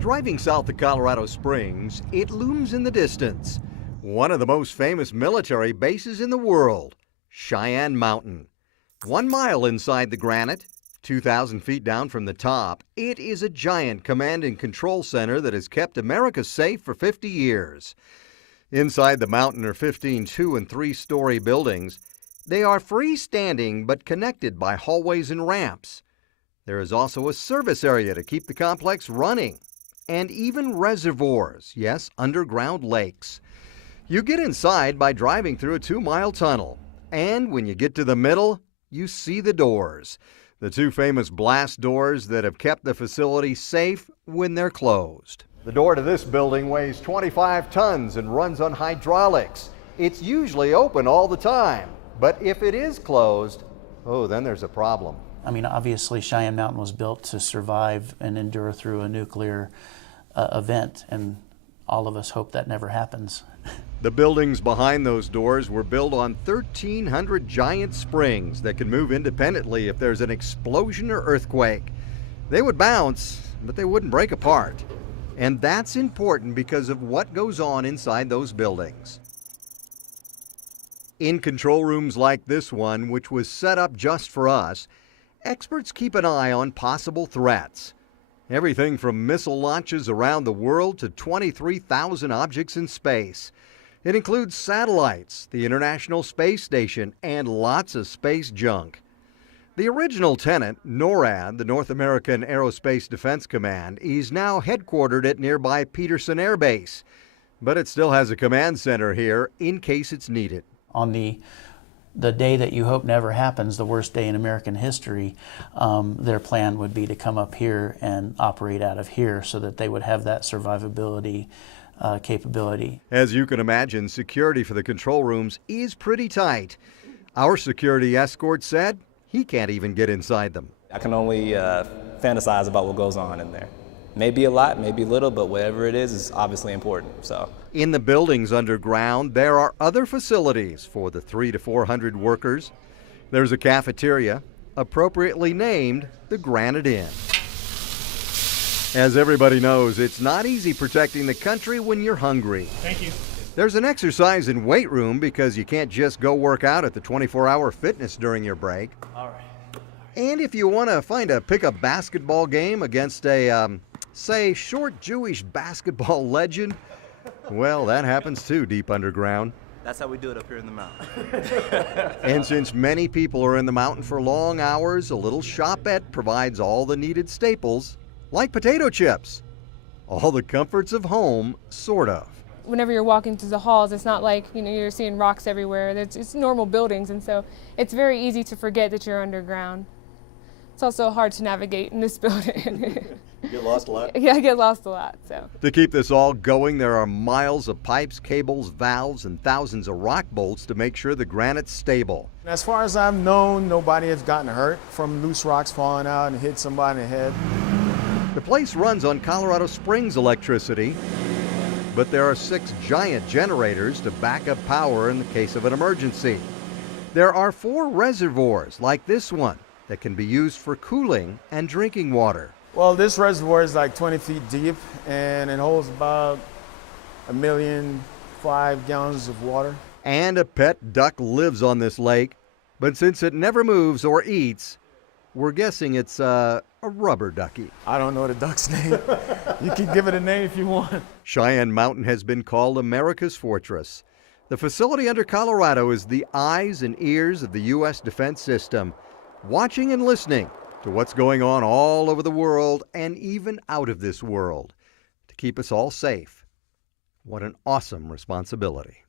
Driving south to Colorado Springs, it looms in the distance. One of the most famous military bases in the world, Cheyenne Mountain. 1 mile inside the granite, 2,000 feet down from the top, it is a giant command and control center that has kept America safe for 50 years. Inside the mountain are 15 2- and 3-story buildings. They are freestanding but connected by hallways and ramps. There is also a service area to keep the complex running. And even reservoirs, yes, underground lakes. You get inside by driving through a 2-mile tunnel. And when you get to the middle, you see the doors. The 2 famous blast doors that have kept the facility safe when they're closed. The door to this building weighs 25 tons and runs on hydraulics. It's usually open all the time, but if it is closed, oh, then there's a problem. I mean, obviously Cheyenne Mountain was built to survive and endure through a nuclear event, and all of us hope that never happens. The buildings behind those doors were built on 1,300 giant springs that can move independently if there's an explosion or earthquake. They would bounce, but they wouldn't break apart. And that's important because of what goes on inside those buildings. In control rooms like this one, which was set up just for us, experts keep an eye on possible threats. Everything from missile launches around the world to 23,000 objects in space. It includes satellites, the International Space Station, and lots of space junk. The original tenant, NORAD, the North American Aerospace Defense Command, is now headquartered at nearby Peterson Air Base, but it still has a command center here in case it's needed. On the day that you hope never happens, the worst day in American history, their plan would be to come up here and operate out of here so that they would have that survivability capability. As you can imagine, security for the control rooms is pretty tight. Our security escort said he can't even get inside them. I can only fantasize about what goes on in there. Maybe a lot, maybe little, but whatever it is obviously important. So. In the buildings underground, there are other facilities for the 300 to 400 workers. There's a cafeteria, appropriately named the Granite Inn. As everybody knows, it's not easy protecting the country when you're hungry. Thank you. There's an exercise and weight room because you can't just go work out at the 24-hour fitness during your break. All right. And if you want to find a pickup basketball game against a, say, short Jewish basketball legend, well, that happens too deep underground. That's how we do it up here in the mountain. And since many people are in the mountain for long hours, a little shopette provides all the needed staples, like potato chips. All the comforts of home, sort of. Whenever you're walking through the halls, it's not like, you're seeing rocks everywhere. It's normal buildings, and so it's very easy to forget that you're underground. It's also hard to navigate in this building. You get lost a lot? Yeah, I get lost a lot, so. To keep this all going, there are miles of pipes, cables, valves, and thousands of rock bolts to make sure the granite's stable. As far as I've known, nobody has gotten hurt from loose rocks falling out and hit somebody in the head. The place runs on Colorado Springs electricity, but there are 6 giant generators to back up power in the case of an emergency. There are 4 reservoirs like this one that can be used for cooling and drinking water. Well, this reservoir is like 20 feet deep, and it holds about 1,000,005 gallons of water. And a pet duck lives on this lake, but since it never moves or eats, we're guessing it's a rubber ducky. I don't know the duck's name. You can give it a name if you want. Cheyenne Mountain has been called America's fortress. The facility under Colorado is the eyes and ears of the U.S. defense system, watching and listening to what's going on all over the world and even out of this world to keep us all safe. What an awesome responsibility.